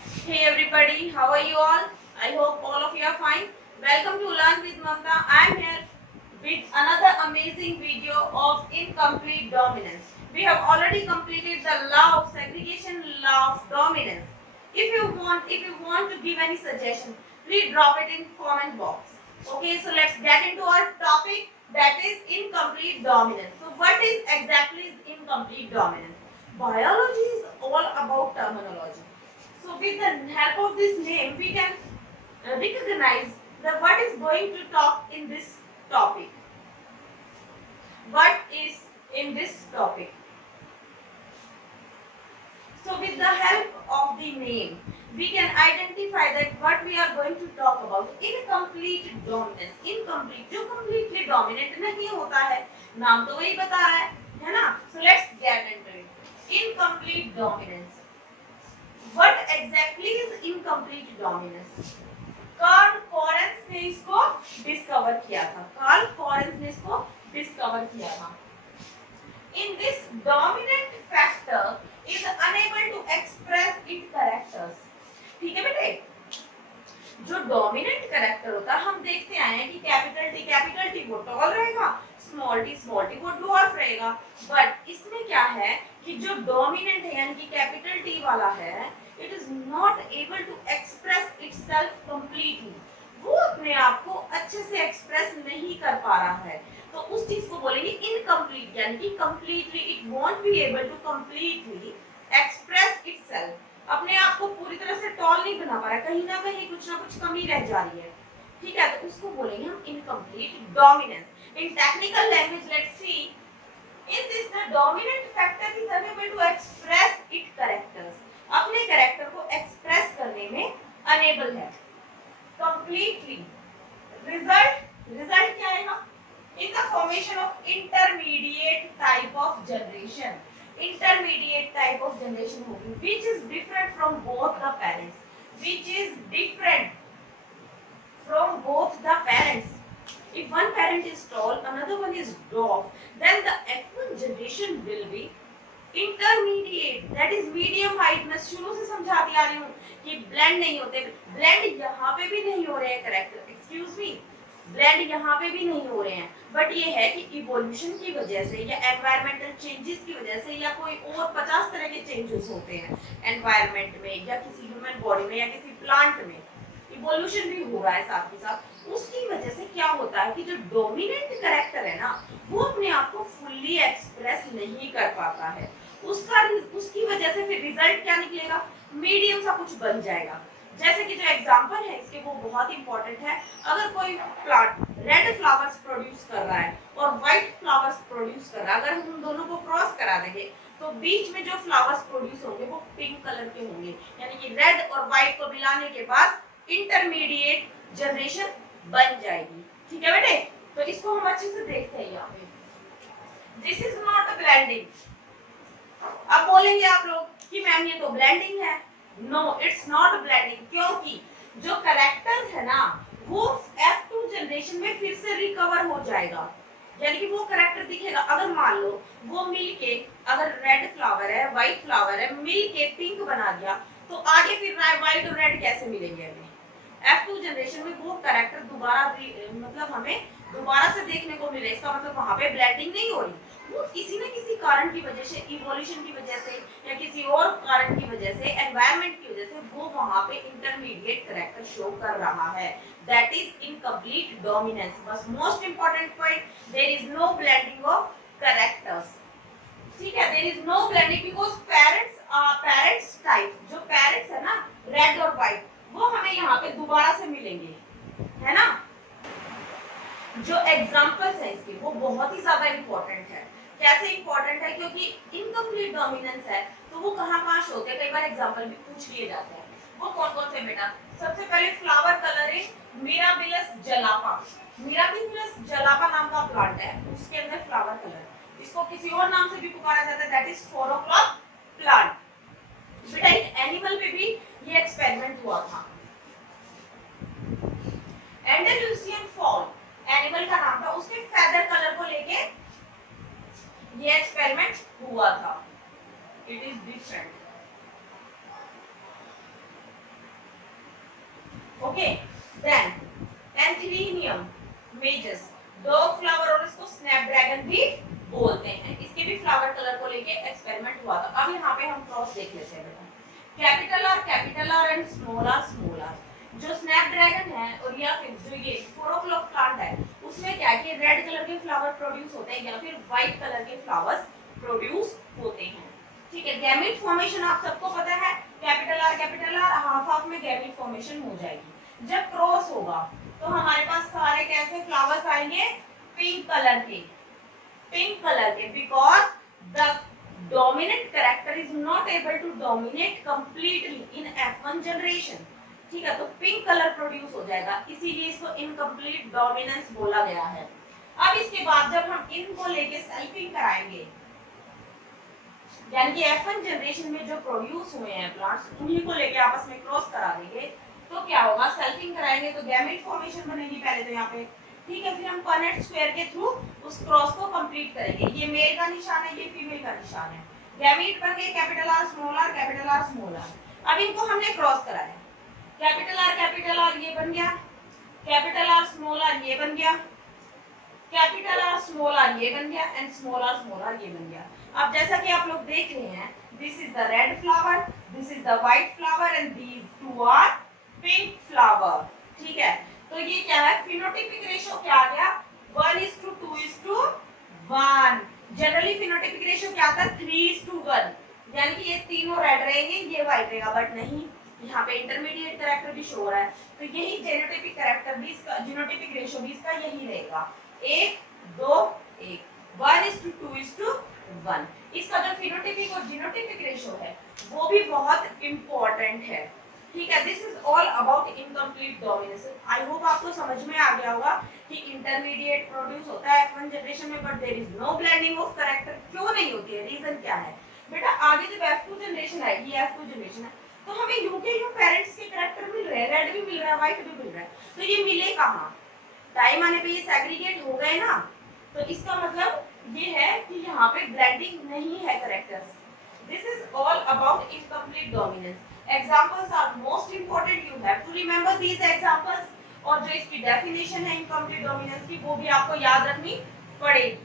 Hey everybody, how are you all? I hope all of you are fine. Welcome to Learn with Mamta. I am here with another amazing video of incomplete dominance. We have already completed the law of segregation, law of dominance. If you want to give any suggestion, please drop it in comment box. Okay, so let's get into our topic, that is incomplete dominance. So what is exactly incomplete dominance? Biology is all about terminology. So with the help of this name, we can recognize what is going to talk in this topic. What is in this topic? So with the help of the name, we can identify that what we are going to talk about. Incomplete dominance. Incomplete, जो completely dominant नहीं होता है, नाम तो वही बता रहा है ना? So let's get into it. Incomplete dominance. What exactly is incomplete dominance? Carl Correns ने इसको डिस्कवर किया था। कार्ल कॉरेंस ने इसको डिस्कवर किया था। In this dominant factor is unable to express its characters. ठीक है बेटे? जो डोमिनेंट कैरेक्टर होता है, हम देखते आए हैं कि कैपिटल टी वो टॉल रहेगा, स्मॉल टी वो ड्वार्फ रहेगा। बट इसमें क्या है कि जो डोमिनेंट है यानी कि कैपिटल टी वाला है, it is not able to express itself completely. वो अपने आप को अच्छे से एक्सप्रेस नहीं कर पा रहा है, तो उस चीज को बोलेंगे इनकम्प्लीट, यानी कि completely it won't be able to completely express itself. अपने आप को पूरी तरह से टॉल नहीं बना पा रहा है, कहीं ना कुछ कमी रह जा रही है। ठीक है, तो उसको बोलेंगे हम incomplete dominance. In technical language let's see, in this the dominant factor is unable to express it characters. अपने कैरेक्टर को एक्सप्रेस करने में अनेबल है कंप्लीटली। रिजल्ट क्या आएगा? In the formation of intermediate type of generation. intermediate type of generation होगी, which is different from both the parents, which is different from both the parents. If one parent is tall, another one is dwarf, then the F1 generation will be intermediate, that is medium height। मैं शुरू से समझाती आ रही हूँ कि blend नहीं होते, blend यहाँ पे भी नहीं हो रहे हैं कैरेक्टर, एक्सक्यूज मी, ब्लेंड यहाँ पे भी नहीं हो रहे हैं। बट ये है कि इवोल्यूशन की वजह से या एनवायरमेंटल चेंजेस की वजह से या कोई और 50 तरह के चेंजेस होते हैं एनवायरमेंट में या किसी ह्यूमन बॉडी में या किसी प्लांट में, इवोल्यूशन भी हो रहा है साथ ही साथ। उसकी वजह से क्या होता है कि जो डोमिनेंट कैरेक्टर है ना, वो अपने आप को फुल्ली एक्सप्रेस नहीं कर पाता है। उसकी वजह से फिर रिजल्ट क्या निकलेगा? मीडियम सा कुछ बन जाएगा। जैसे कि जो एग्जांपल है इसके वो बहुत इंपॉर्टेंट है। अगर कोई प्लांट रेड फ्लावर्स प्रोड्यूस कर रहा है और व्हाइट फ्लावर्स प्रोड्यूस कर रहा है, अगर हम उन दोनों को क्रॉस करा देंगे तो बीच में जो फ्लावर्स प्रोड्यूस होंगे वो पिंक कलर के होंगे, यानी कि रेड और व्हाइट को मिलाने के बाद इंटरमीडिएट जनरेशन बन जाएगी। ठीक है बेटे, तो इसको हम अच्छे से देखते हैं। यहाँ पे दिस इज नॉट ब्लेंडिंग। अब बोलेंगे आप लोग कि मैम ये तो ब्लेंडिंग है। नो, इट्स नॉट ब्लेंडिंग, क्योंकि जो कैरेक्टर है ना वो F2 जनरेशन में फिर से रिकवर हो जाएगा, यानी कि वो कैरेक्टर दिखेगा। अगर मान लो वो मिलके, अगर रेड फ्लावर है व्हाइट फ्लावर है, मिलके पिंक बना दिया, तो आगे फिर व्हाइट और रेड कैसे मिलेंगे? हमें F2 जनरेशन में वो कैरेक्टर दोबारा मतलब हमें दोबारा से देखने को मिले। इसका मतलब वहां पे ब्लेंडिंग नहीं हो रही, वो किसी न किसी कारण की वजह से, इवोल्यूशन की वजह से या किसी और कारण की वजह से, एनवायरनमेंट की वजह से वो वहां पे इंटरमीडिएट कैरेक्टर शो कर रहा है। That is incomplete dominance. बस most important point, there is no blending of characters. ठीक है, there is no blending because parents type, जो पेरेंट्स है ना रेड और व्हाइट, वो हमें यहाँ पे दोबारा से मिलेंगे, है ना। जो एग्जांपल्स है इसके वो बहुत ही ज्यादा इंपॉर्टेंट है। कैसे इंपॉर्टेंट है? क्योंकि इनकम्प्लीट डोमिनेंस है तो वो कहाँ शो होते हैं, कई बार एग्जांपल भी पूछ लिए जाते हैं। वो कौन से बेटा? सबसे पहले फ्लावर कलरिंग मिराबिलस जलापा। मिराबिलस जलापा नाम का प्लांट है, उसके अंदर फ्लावर कलर, इसको किसी और नाम से भी पुकारा जाता है, दैट इज 4 o'clock प्लांट। बेटा एक एनिमल पे भी ये एक्सपेरिमेंट हुआ था, एंडेलुसियन फॉल एनिमल का नाम था, उसके फेदर कलर को लेके ये एक्सपेरिमेंट हुआ था। It is different. Okay then antirrhinum majus dog flower और इसको स्नैपड्रैगन भी बोलते हैं। इसके भी फ्लावर कलर को लेके एक्सपेरिमेंट हुआ था। अब यहाँ पे हम क्रॉस देख लेते हैं बेटा। Capital R and small R. जो स्नैपड्रैगन है और या फिर जो ये 4 o'clock प्लांट है उसमें क्या है कि रेड कलर के फ्लावर प्रोड्यूस होते हैं या फिर व्हाइट कलर के फ्लावर्स प्रोड्यूस होते हैं। ठीक है, गैमेट फॉर्मेशन आप सबको पता है, कैपिटल आर हाफ हाफ में गैमेट फॉर्मेशन हो जाएगी। जब क्रॉस होगा तो हमारे पास सारे कैसे फ्लावर्स आएंगे, पिंक कलर के because the dominant character is not able to dominate completely in F1 generation. ठीक है, तो पिंक कलर प्रोड्यूस हो जाएगा, इसीलिए इसको इनकम्प्लीट डोमिनेंस बोला गया है। अब इसके बाद जब हम इनको लेके सेल्फिंग कराएंगे, यानी कि F1 जनरेशन में जो प्रोड्यूस हुए हैं प्लांट्स उन्हीं को लेके आपस में क्रॉस करा देंगे, तो क्या होगा, सेल्फिंग कराएंगे तो गैमेट फॉर्मेशन बनेगी पहले तो यहाँ पे। ठीक है, फिर हम कॉर्नेट स्क्वायर के थ्रू उस क्रॉस को कंप्लीट करेंगे। ये मेल का निशान है, ये फीमेल का निशान है। गैमेट बन गए कैपिटल आर स्मॉल आर। अब इनको हमने क्रॉस कराया, कैपिटल आर ये बन गया, कैपिटल आर स्मॉल आर ये बन गया, कैपिटल आर स्मॉल आर ये बन गया एंड स्मॉल आर ये बन गया। अब जैसा कि आप लोग देख रहे हैं, this is the red flower, this is the white flower and these two are pink flower. ठीक है, तो ये क्या है, फिनोटाइपिक रेशियो क्या आ गया, 1:2:1। जनरली फिनोटाइपिक रेशियो क्या आता है, 3:1, यानी कि ये तीनों रेड रहेंगे, ये व्हाइट रहेगा, बट नहीं, यहाँ पे इंटरमीडिएट कैरेक्टर भी शो हो रहा है, तो यही जेनोटाइपिक कैरेक्टर भी इसका, जीनोटाइपिक रेशियो भी इसका यही रहेगा, 1:2:1, 1:2:1। इसका जो फिनोटाइपिक और जीनोटाइपिक रेशियो है वो भी बहुत इंपॉर्टेंट है। ठीक है, this is all about incomplete dominance. I hope आपको समझ में आ गया होगा कि इंटरमीडिएट प्रोड्यूस होता है F1 जनरेशन में, but there is no blending of character. क्यों नहीं होती है, रीजन क्या है बेटा, आगे जब F2 जनरेशन आएगी, F2 जनरेशन है तो हमें यूके यू पेरेंट्स के कैरेक्टर मिल रहे हैं, रेड भी मिल रहा है, व्हाइट भी मिल रहा है, तो ये मिले कहां, टाइम आने पे ये सेग्रीगेट हो गए ना, तो इसका मतलब ये है कि यहाँ पे ब्लेंडिंग नहीं है characters. This is all about incomplete dominance. Examples are most important, you have to remember these examples, और जो इसकी डेफिनेशन है इनकम्प्लीट डोमिनेंस की वो भी आपको याद रखनी पड़ेगी।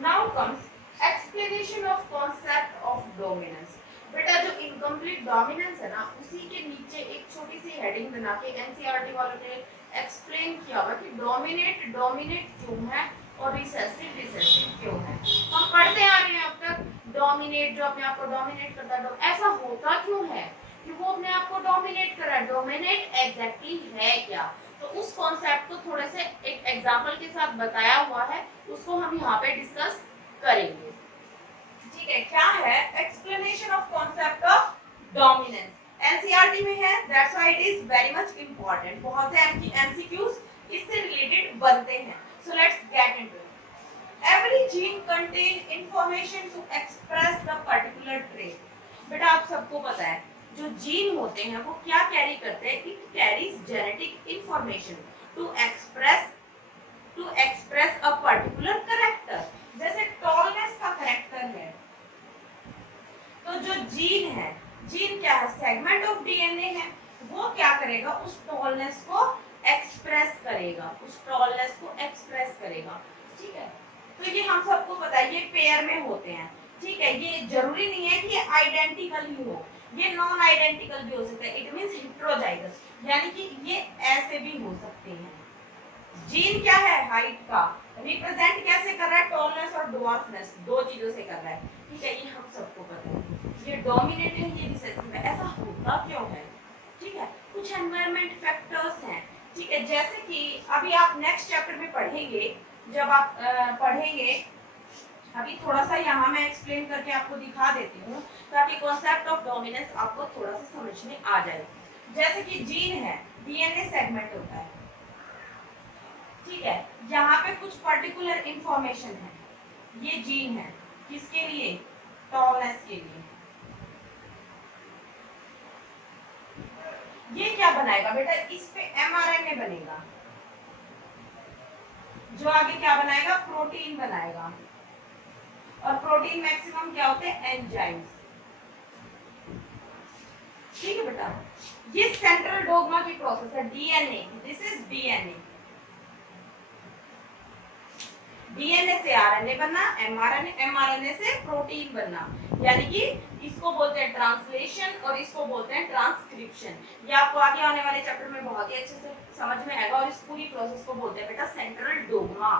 Now comes explanation of concept of dominance. बेटा जो इनकम्प्लीट डोमिनेंस है ना, उसी के नीचे एक छोटी सी हेडिंग बना के एनसीईआरटी वालों ने एक्सप्लेन किया हुआ कि डोमिनेट क्यों है और रिसेसिव क्यों है। हम पढ़ते आ रहे हैं अब तक, डोमिनेट जो अपने आप को डोमिनेट करता है, ऐसा होता क्यों है कि वो अपने आप को डोमिनेट कर रहा है, डोमिनेट एग्जैक्टली है क्या, तो उस कॉन्सेप्ट को थोड़े से एक एग्जांपल के साथ बताया हुआ है, उसको हम यहाँ पे डिस्कस करेंगे। ठीक है, क्या है explanation of concept of dominance, NCERT में है, that's why it is very much important. बहुत से एमसीक्यूज इससे रिलेटेड बनते हैं, so let's get into it. Every gene contain information to express the particular trait. बेटा आप सबको पता है जो जीन होते हैं वो क्या कैरी करते हैं, it carries genetic information to express a particular character. जैसे टॉलनेस का कैरेक्टर है, तो जो जीन है, जीन क्या है, सेगमेंट ऑफ डीएनए है, वो क्या करेगा, उस टॉलनेस को एक्सप्रेस करेगा। ठीक है, तो ये हम सबको पता है, ये पेयर में होते हैं। ठीक है, ये जरूरी नहीं है कि ये आइडेंटिकल ही हो, ये नॉन आइडेंटिकल भी हो सकता है, इट मींस हेटेरोजाइगस, यानी कि ये ऐसे भी हो सकते हैं। जीन क्या है, हाइट का रिप्रेजेंट कैसे कर रहा है, टॉलनेस और ड्वार्फनेस, दो चीजों से कर रहा है। ठीक है, ये हम सबको पता है। ये डोमिनेट है, ये रिसेसिव है, ऐसा होता क्यों है। ठीक है, कुछ एनवायरमेंट फैक्टर्स हैं। ठीक है, जैसे कि अभी आप नेक्स्ट चैप्टर में पढ़ेंगे, जब आप पढ़ेंगे, अभी थोड़ा सा यहाँ मैं एक्सप्लेन करके आपको दिखा देती हूँ ताकि कॉन्सेप्ट ऑफ डोमिनेंस आपको थोड़ा सा समझ में आ जाए। जैसे कि जीन है, डीएनए सेगमेंट होता है। ठीक है, यहाँ पे कुछ पर्टिकुलर इंफॉर्मेशन है, ये जीन है, किसके लिए, टॉलनेस के लिए। ये क्या बनाएगा बेटा, इस पे एमआरएनए बनेगा, जो आगे क्या बनाएगा, प्रोटीन बनाएगा, और प्रोटीन मैक्सिमम क्या होते हैं, एंजाइम्स। ठीक है बेटा, ये सेंट्रल डोग्मा की प्रोसेस है DNA, this is DNA. DNA से आरएनए बनना, एमआरएनए, एमआरएनए से प्रोटीन बनना, यानी कि इसको बोलते हैं ट्रांसलेशन और इसको बोलते हैं ट्रांसक्रिप्शन। ये आपको आगे आने वाले चैप्टर में बहुत ही अच्छे से समझ में आएगा। और इस पूरी प्रोसेस को बोलते हैं बेटा सेंट्रल डोग्मा।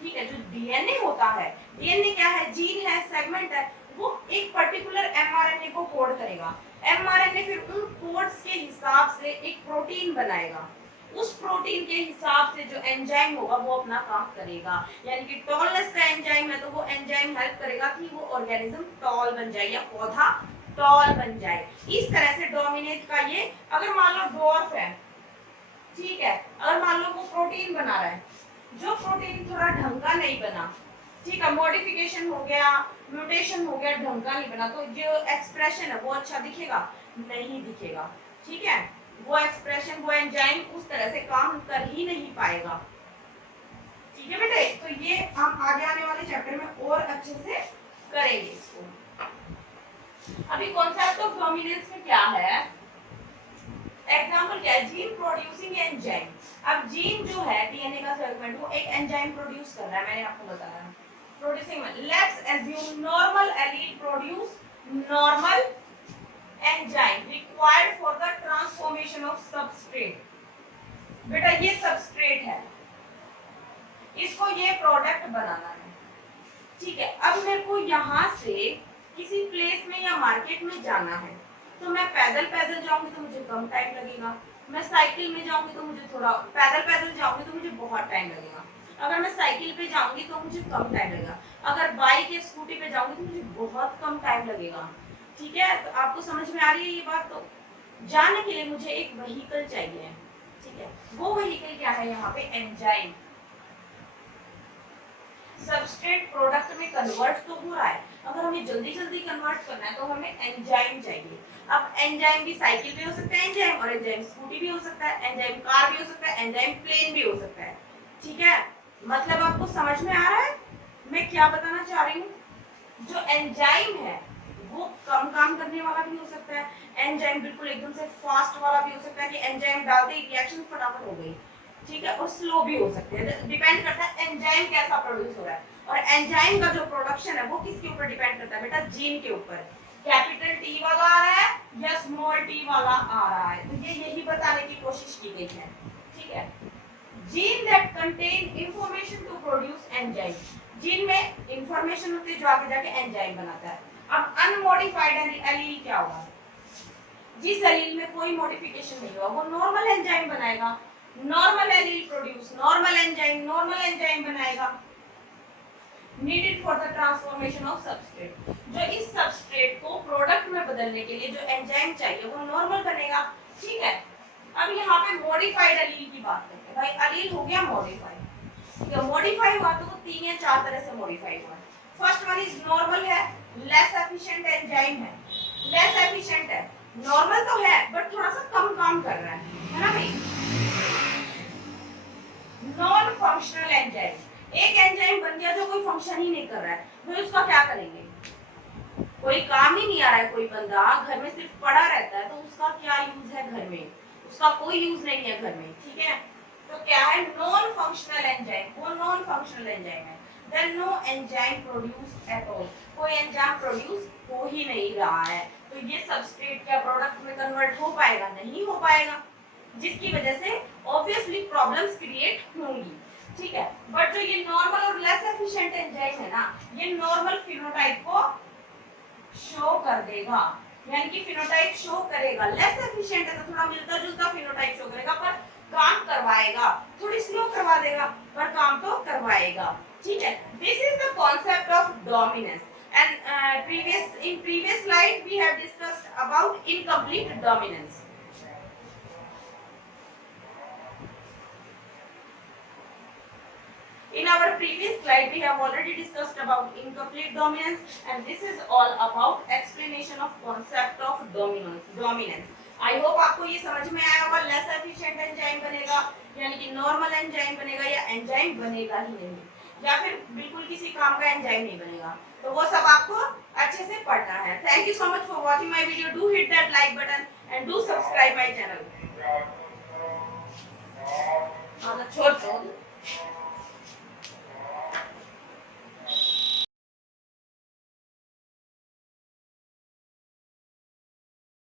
ठीक है, जो डीएनए होता है, डीएनए क्या है, जीन है, सेगमेंट है, वो एक पर्टिकुलर एमआरएनए को कोड करेगा। एमआरएनए फिर उन कोड्स के हिसाब से एक प्रोटीन बनाएगा। उस प्रोटीन के हिसाब से जो एंजाइम होगा वो अपना काम करेगा। यानी कि टॉलनेस का एंजाइम है तो वो एंजाइम हेल्प करेगा कि वो ऑर्गेनिज्म टॉल बन जाए या पौधा टॉल बन जाए। इस तरह से डोमिनेट का ये, अगर मान लो डॉर्फ है, ठीक है, अगर मान लो वो प्रोटीन बना रहा है, जो प्रोटीन थोड़ा ढंग का नहीं बना, ठीक है, मॉडिफिकेशन हो गया, म्यूटेशन हो गया, ढंग का नहीं बना, तो जो एक्सप्रेशन है वो अच्छा दिखेगा नहीं दिखेगा। ठीक है, वो एक्सप्रेशन, वो एंजाइम उस तरह से काम कर ही नहीं पाएगा। ठीक है बेटे, तो ये हम आगे आने वाले चैप्टर में और अच्छे से करेंगे इसको। अभी कॉन्सेप्ट ऑफ डोमिनेंस में क्या है, एग्जांपल क्या है, जीन प्रोड्यूसिंग एंजाइम। अब जीन जो है डीएनए का सेगमेंट, वो एक एंजाइम प्रोड्यूस कर रहा है, मैंने आपको बताया प्रोड्यूसिंग में। Let's assume normal allele produce normal enzyme required for the transformation of substrate. बेटा ये सबस्ट्रेट है, इसको ये प्रोडक्ट बनाना है। ठीक है, अब मेरे को यहाँ से किसी प्लेस में या मार्केट में जाना है, तो मैं पैदल पैदल जाऊंगी तो मुझे कम टाइम लगेगा, मैं साइकिल में जाऊंगी तो मुझे थोड़ा, पैदल पैदल जाऊंगी तो मुझे बहुत टाइम लगेगा, अगर मैं साइकिल पे जाऊंगी तो मुझे कम टाइम लगेगा, अगर बाइक या स्कूटी पे जाऊंगी तो मुझे बहुत कम टाइम लगेगा। ठीक है, तो आपको समझ में आ रही है ये बात। तो जाने के लिए मुझे एक व्हीकल चाहिए। ठीक है, वो व्हीकल क्या है, यहाँ पे एंजाइम। सबस्ट्रेट प्रोडक्ट में कन्वर्ट तो हो रहा है, अगर हमें जल्दी जल्दी कन्वर्ट करना है तो हमें एंजाइम चाहिए। अब एंजाइम भी साइकिल भी हो सकता है एंजाइम, और एंजाइम स्कूटी भी हो सकता है, एंजाइम कार भी हो सकता है, एंजाइम प्लेन भी हो सकता है। ठीक है, मतलब आपको समझ में आ रहा है मैं क्या बताना चाह रही हूँ। जो एंजाइम है वो कम काम करने वाला भी हो सकता है, एंजाइम बिल्कुल एकदम से फास्ट वाला भी हो सकता है कि एंजाइम डालते ही रिएक्शन फटाफट हो गई। ठीक है, और स्लो भी हो सकते हैं, डिपेंड करता है एंजाइम कैसा प्रोड्यूस हो रहा है। और एंजाइम का जो प्रोडक्शन है वो किसके ऊपर डिपेंड करता है बेटा, जीन के ऊपर। कैपिटल टी वाला आ रहा है या स्मॉल टी वाला आ रहा है, तो ये यही बताने की कोशिश की गई है। ठीक है, gene that contain information to produce enzyme, gene में इंफॉर्मेशन होती है जो आगे जाके एंजाइम बनाता है। अब अनमॉडिफाइड एलील क्या होगा, जिस एलील में कोई मॉडिफिकेशन नहीं हुआ वो नॉर्मल एंजाइम बनाएगा। Normal allele produce normal enzyme बनाएगा। Needed for the transformation of substrate, जो इस सबस्ट्रेट को प्रोडक्ट में बदलने के लिए जो एंजाइम चाहिए वो नॉर्मल बनेगा। ठीक है, अब यहाँ पे मॉडिफाइड एलील की बात करते हैं। भाई एलील हो गया मॉडिफाइड, ठीक है, मॉडिफाई हुआ तो वो 3 या 4 तरह से मॉडिफाई हुआ। फर्स्ट वन इज नॉर्मल है, लेस एफिशिएंट एंजाइम है। लेस एफिशिएंट है, नॉर्मल तो है बट थोड़ा सा कम काम कर रहा है ना भाई। नॉन फंक्शनल एंजाइम, एक एंजाइम बन गया जो कोई फंक्शन ही नहीं कर रहा है, तो उसका क्या करेंगे, कोई काम ही नहीं आ रहा है, कोई बंदा घर में सिर्फ पड़ा रहता है तो उसका क्या यूज है घर में, उसका कोई यूज नहीं है घर में। ठीक है, तो क्या है नॉन फंक्शनल एंजाइम, वो नॉन फंक्शनल एंजाइम है। Then no enzyme produce at all, कोई एंजाइम प्रोड्यूस हो ही नहीं रहा है, तो ये सबस्ट्रेट क्या प्रोडक्ट में कन्वर्ट हो पाएगा, नहीं हो पाएगा, जिसकी वजह से ऑब्वियसली प्रॉब्लम्स क्रिएट होंगी। ठीक है, बट जो ये नॉर्मल और लेस एफिशिएंट एंजाइम है ना, ये नॉर्मल फिनोटाइप को शो कर देगा, यानी कि फिनोटाइप शो करेगा। लेस एफिशिएंट है तो थोड़ा मिलता जुलता फिनोटाइप शो करेगा, पर काम करवाएगा, थोड़ी स्लो करवा देगा पर काम तो करवाएगा। ठीक है, this is the concept of dominance and in previous slide we have discussed about incomplete dominance. In our previous slide we have already discussed about incomplete dominance and this is all about explanation of concept of dominance. I hope आपको ये समझ में आया होगा। Less efficient enzyme बनेगा यानी कि normal enzyme बनेगा या एंजाइम बनेगा ही नहीं। या फिर बिल्कुल किसी काम का एंजाइम नहीं बनेगा। तो वो सब आपको अच्छे से पढ़ना है। Thank you so much for watching my video. Do hit that like button and do subscribe my channel. छोड़ दो।